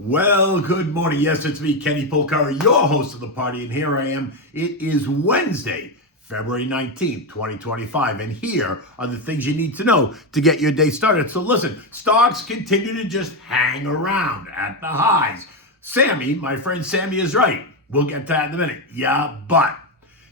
Well, good morning. Yes, it's me, Kenny Polcari, your host of the party, and here I am. It is Wednesday, February 19th, 2025, and here are the things you need to know to get your day started. So listen, stocks continue to just hang around at the highs. Sammy, my friend Sammy, is right. We'll get to that in a minute. Yeah, but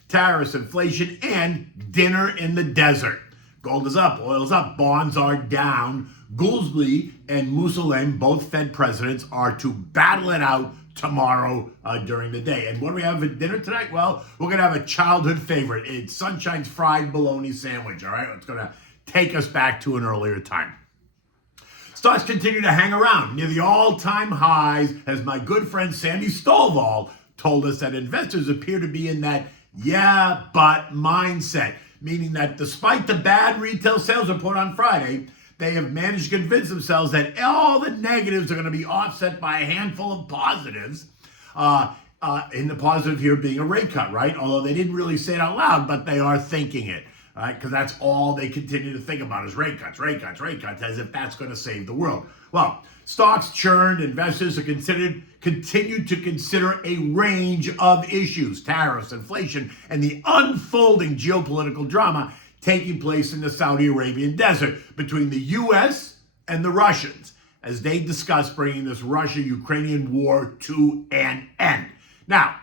tariffs, inflation, and dinner in the desert. Gold is up, oil's up, bonds are down. Goolsbee and Mussolini, both Fed presidents, are to battle it out tomorrow during the day. And what do we have for dinner tonight? Well, we're going to have a childhood favorite. It's Sunshine's fried bologna sandwich, all right? It's going to take us back to an earlier time. Stocks continue to hang around near the all-time highs as my good friend Sandy Stovall told us that investors appear to be in that yeah, but mindset, meaning that despite the bad retail sales report on Friday, they have managed to convince themselves that all the negatives are going to be offset by a handful of positives. In the positive here being a rate cut, right? Although they didn't really say it out loud, but they are thinking it, right? Because that's all they continue to think about is rate cuts, as if that's going to save the world. Well, stocks churned, investors are continued to consider a range of issues, tariffs, inflation, and the unfolding geopolitical drama taking place in the Saudi Arabian desert between the U.S. and the Russians as they discuss bringing this Russia-Ukrainian war to an end. Now,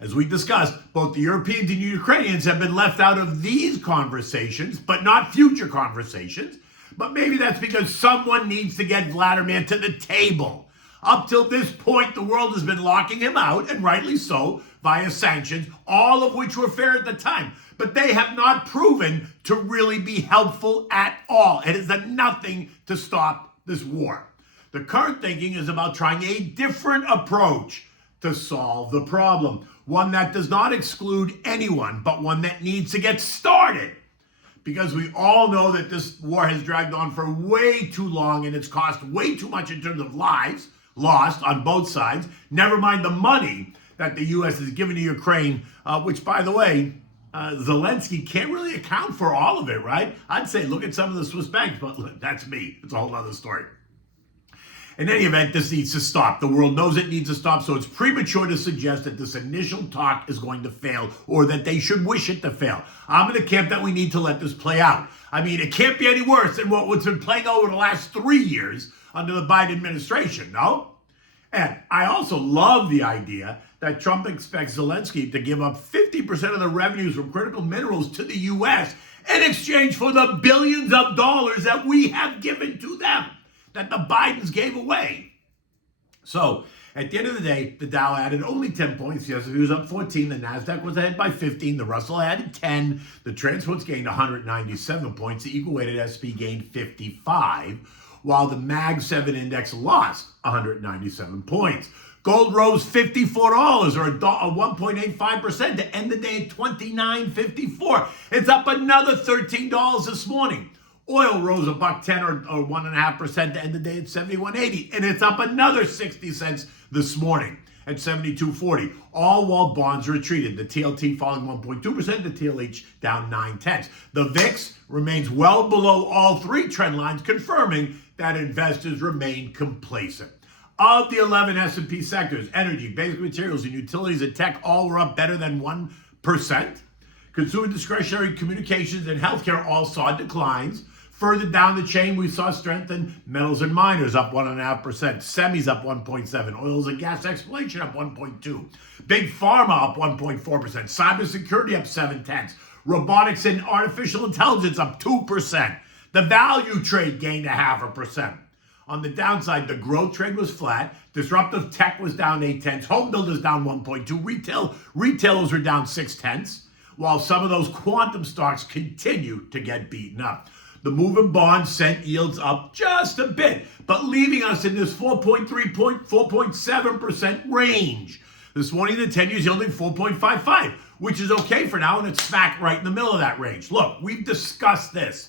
as we discussed, both the Europeans and Ukrainians have been left out of these conversations, but not future conversations. But maybe that's because someone needs to get Vladimir to the table. Up till this point, the world has been locking him out, and rightly so, via sanctions, all of which were fair at the time. But they have not proven to really be helpful at all. It has done nothing to stop this war. The current thinking is about trying a different approach to solve the problem. One that does not exclude anyone, but one that needs to get started. Because we all know that this war has dragged on for way too long and it's cost way too much in terms of lives lost on both sides. Never mind the money that the U.S. has given to Ukraine, which, by the way, Zelensky can't really account for all of it, right? I'd say look at some of the Swiss banks, but look, that's me. It's a whole other story. In any event, this needs to stop. The world knows it needs to stop, so it's premature to suggest that this initial talk is going to fail or that they should wish it to fail. I'm in the camp that we need to let this play out. I mean, it can't be any worse than what's been playing over the last 3 years under the Biden administration, no? And I also love the idea that Trump expects Zelensky to give up 50% of the revenues from critical minerals to the U.S. in exchange for the billions of dollars that we have given to them, that the Bidens gave away. So, at the end of the day, the Dow added only 10 points. Yesterday it was up 14. The NASDAQ was ahead by 15. The Russell added 10. The transports gained 197 points. The equal-weighted SP gained 55, while the Mag 7 index lost 197 points. Gold rose $54 or 1.85% to end the day at $29.54. It's up another $13 this morning. Oil rose $1.10 or 1.5% to end the day at $71.80, and it's up another 60 cents this morning at $72.40. All while bonds retreated. The TLT falling 1.2%, the TLH down 0.9. The VIX remains well below all three trend lines, confirming that investors remain complacent. Of the 11 S&P sectors, energy, basic materials, and utilities and tech all were up better than 1%. Consumer discretionary, communications, and healthcare all saw declines. Further down the chain, we saw strength in metals and miners up 1.5%, semis up 1.7%, oils and gas exploration up 1.2%, big pharma up 1.4%, cybersecurity up 0.7%, robotics and artificial intelligence up 2%. The value trade gained 0.5%. On the downside, the growth trade was flat. Disruptive tech was down 0.8%. Home builders down 1.2%. Retailers were down 0.6%, while some of those quantum stocks continue to get beaten up. The move in bonds sent yields up just a bit, but leaving us in this 4.7% range. This morning, the 10 years yielding 4.55, which is okay for now, and it's smack right in the middle of that range. Look, we've discussed this.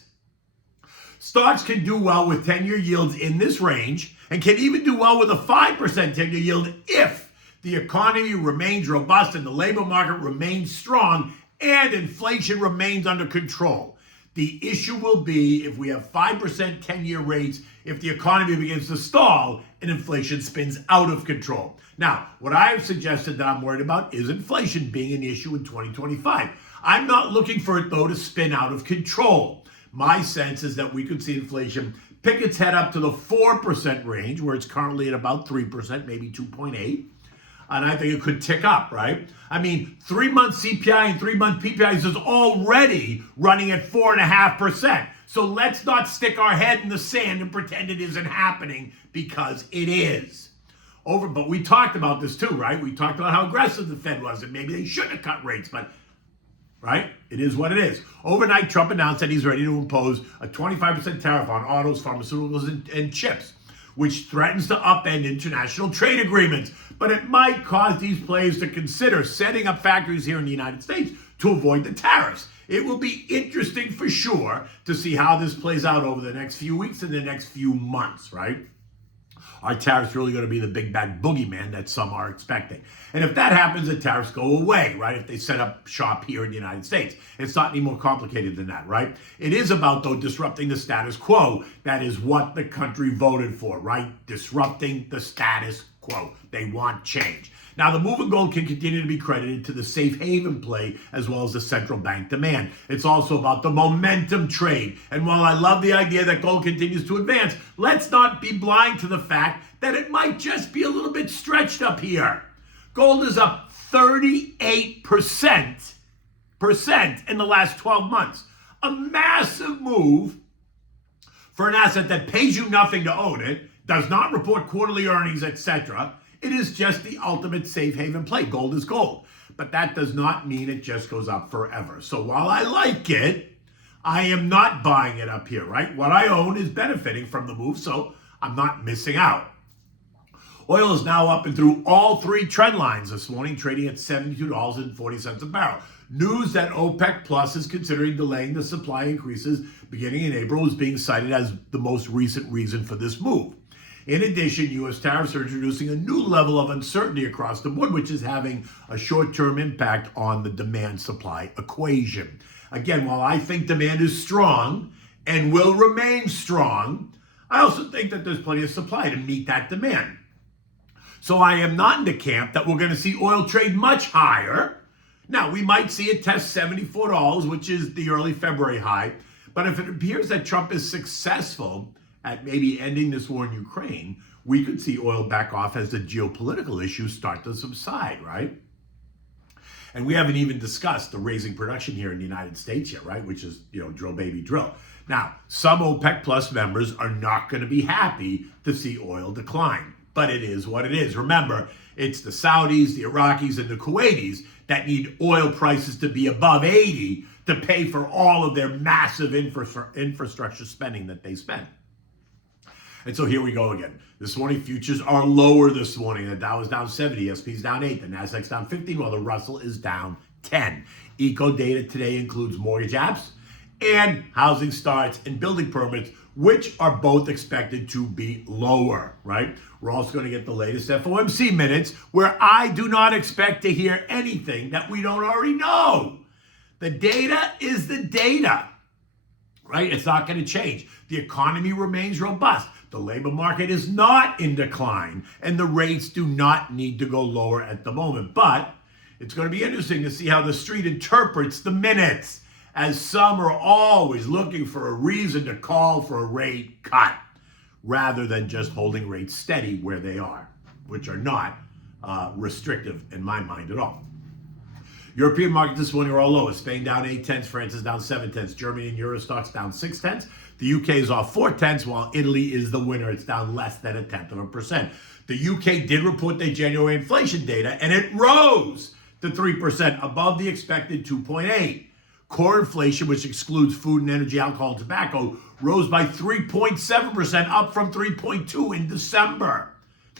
Stocks can do well with 10-year yields in this range and can even do well with a 5% 10-year yield if the economy remains robust and the labor market remains strong and inflation remains under control. The issue will be if we have 5% 10-year rates if the economy begins to stall and inflation spins out of control. Now, what I have suggested that I'm worried about is inflation being an issue in 2025. I'm not looking for it, though, to spin out of control. My sense is that we could see inflation pick its head up to the 4% range, where it's currently at about 3%, maybe 2.8%. And I think it could tick up, right? I mean, 3-month CPI and 3-month PPIs is already running at 4.5%. So let's not stick our head in the sand and pretend it isn't happening, because it is. But we talked about this too, right? We talked about how aggressive the Fed was and maybe they shouldn't have cut rates, but right? It is what it is. Overnight, Trump announced that he's ready to impose a 25% tariff on autos, pharmaceuticals, and chips, which threatens to upend international trade agreements. But it might cause these players to consider setting up factories here in the United States to avoid the tariffs. It will be interesting for sure to see how this plays out over the next few weeks and the next few months, right? Are tariffs really going to be the big bad boogeyman that some are expecting? And if that happens, the tariffs go away, right? If they set up shop here in the United States. It's not any more complicated than that, right? It is about, though, disrupting the status quo. That is what the country voted for, right? Disrupting the status quo. They want change. Now, the move in gold can continue to be credited to the safe haven play as well as the central bank demand. It's also about the momentum trade. And while I love the idea that gold continues to advance, let's not be blind to the fact that it might just be a little bit stretched up here. Gold is up 38% in the last 12 months. A massive move for an asset that pays you nothing to own it, does not report quarterly earnings, etc. It is just the ultimate safe haven play. Gold is gold. But that does not mean it just goes up forever. So while I like it, I am not buying it up here, right? What I own is benefiting from the move, so I'm not missing out. Oil is now up and through all three trend lines this morning, trading at $72.40 a barrel. News that OPEC Plus is considering delaying the supply increases beginning in April is being cited as the most recent reason for this move. In addition, U.S. tariffs are introducing a new level of uncertainty across the board, which is having a short-term impact on the demand-supply equation. Again, while I think demand is strong and will remain strong, I also think that there's plenty of supply to meet that demand. So I am not in the camp that we're going to see oil trade much higher. Now, we might see it test $74, which is the early February high. But if it appears that Trump is successful at maybe ending this war in Ukraine, we could see oil back off as the geopolitical issues start to subside, right? And we haven't even discussed the raising production here in the United States yet, right? Which is, drill baby drill. Now, some OPEC Plus members are not going to be happy to see oil decline, but it is what it is. Remember, it's the Saudis, the Iraqis, and the Kuwaitis that need oil prices to be above 80 to pay for all of their massive infrastructure spending that they spend. And so here we go again. This morning, futures are lower this morning. The Dow is down 70, S&P's down 8, the Nasdaq's down 15, while the Russell is down 10. Eco data today includes mortgage apps and housing starts and building permits, which are both expected to be lower, right? We're also going to get the latest FOMC minutes, where I do not expect to hear anything that we don't already know. The data is the data, right? It's not going to change. The economy remains robust. The labor market is not in decline, and the rates do not need to go lower at the moment. But it's going to be interesting to see how the street interprets the minutes, as some are always looking for a reason to call for a rate cut, rather than just holding rates steady where they are, which are not restrictive in my mind at all. European markets this morning are all lower. Spain down 0.8, France is down 0.7, Germany and Euro stocks down 0.6. The UK is off 0.4, while Italy is the winner. It's down less than 0.1%. The UK did report their January inflation data, and it rose to 3%, above the expected 2.8. Core inflation, which excludes food and energy, alcohol, and tobacco, rose by 3.7%, up from 3.2 in December.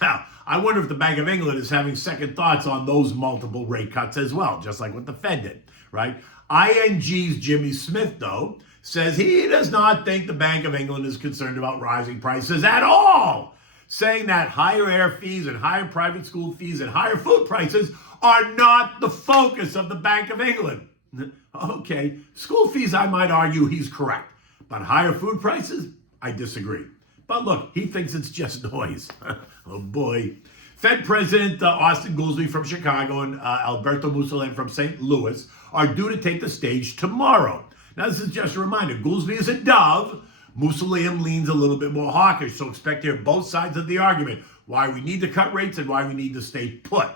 Now, I wonder if the Bank of England is having second thoughts on those multiple rate cuts as well, just like what the Fed did, right? ING's Jimmy Smith, though, says he does not think the Bank of England is concerned about rising prices at all, saying that higher air fees and higher private school fees and higher food prices are not the focus of the Bank of England. Okay, school fees, I might argue he's correct, but higher food prices, I disagree. But look, he thinks it's just noise. Oh boy. Fed President Austin Goolsbee from Chicago and Alberto Mussolini from St. Louis are due to take the stage tomorrow. Now, this is just a reminder. Goolsbee is a dove. Mussolini leans a little bit more hawkish, so expect to hear both sides of the argument, why we need to cut rates and why we need to stay put.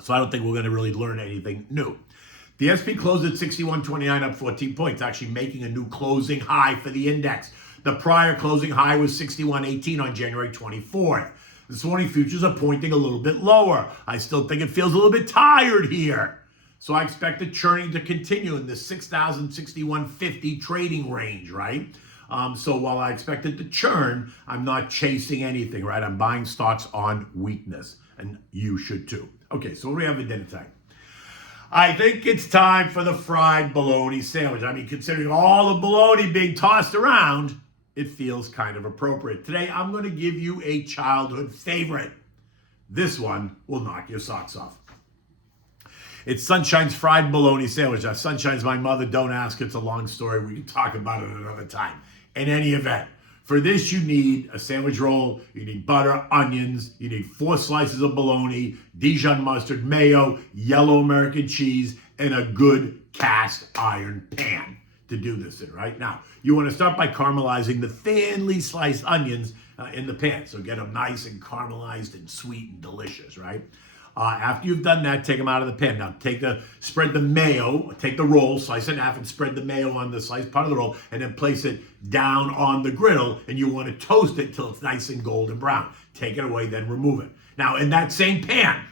So I don't think we're going to really learn anything new. The SP closed at 61.29, up 14 points, actually making a new closing high for the index. The prior closing high was 61.18 on January 24th. This morning futures are pointing a little bit lower. I still think it feels a little bit tired here. So I expect the churning to continue in the 6,000, 61.50 trading range, right? So while I expect it to churn, I'm not chasing anything, right? I'm buying stocks on weakness, and you should too. Okay, so what do we have for dinner time? I think it's time for the fried bologna sandwich. I mean, considering all the bologna being tossed around, it feels kind of appropriate. Today, I'm going to give you a childhood favorite. This one will knock your socks off. It's Sunshine's fried bologna sandwich. Now, Sunshine's my mother. Don't ask. It's a long story. We can talk about it another time. In any event, for this, you need a sandwich roll, you need butter, onions, you need 4 slices of bologna, Dijon mustard, mayo, yellow American cheese, and a good cast iron pan to do this in, right? Now, you want to start by caramelizing the thinly sliced onions in the pan. So get them nice and caramelized and sweet and delicious, right? After you've done that, take them out of the pan. Now, spread the mayo, take the roll, slice it in half, and spread the mayo on the sliced part of the roll, and then place it down on the griddle, and you want to toast it till it's nice and golden brown. Take it away, then remove it. Now, in that same pan,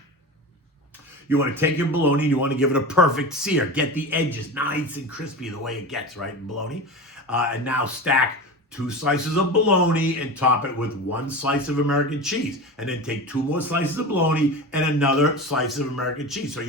you want to take your bologna and you want to give it a perfect sear. Get the edges nice and crispy the way it gets, right, in bologna. And now stack 2 slices of bologna and top it with 1 slice of American cheese. And then take 2 more slices of bologna and another slice of American cheese. So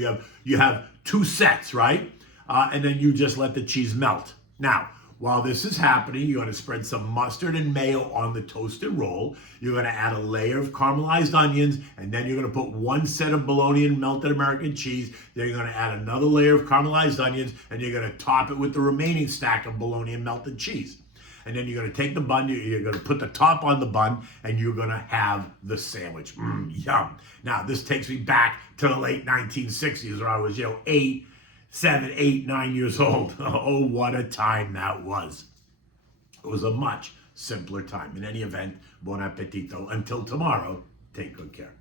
you have 2 sets, right? And then you just let the cheese melt. Now, while this is happening, you're going to spread some mustard and mayo on the toasted roll. You're going to add a layer of caramelized onions, and then you're going to put 1 set of bologna and melted American cheese. Then you're going to add another layer of caramelized onions, and you're going to top it with the remaining stack of bologna and melted cheese. And then you're going to take the bun, you're going to put the top on the bun, and you're going to have the sandwich. Yum. Now, this takes me back to the late 1960s where I was, 8, 7, 8, 9 years old. Oh, what a time that was. It was a much simpler time. In any event, buon appetito. Until tomorrow, take good care.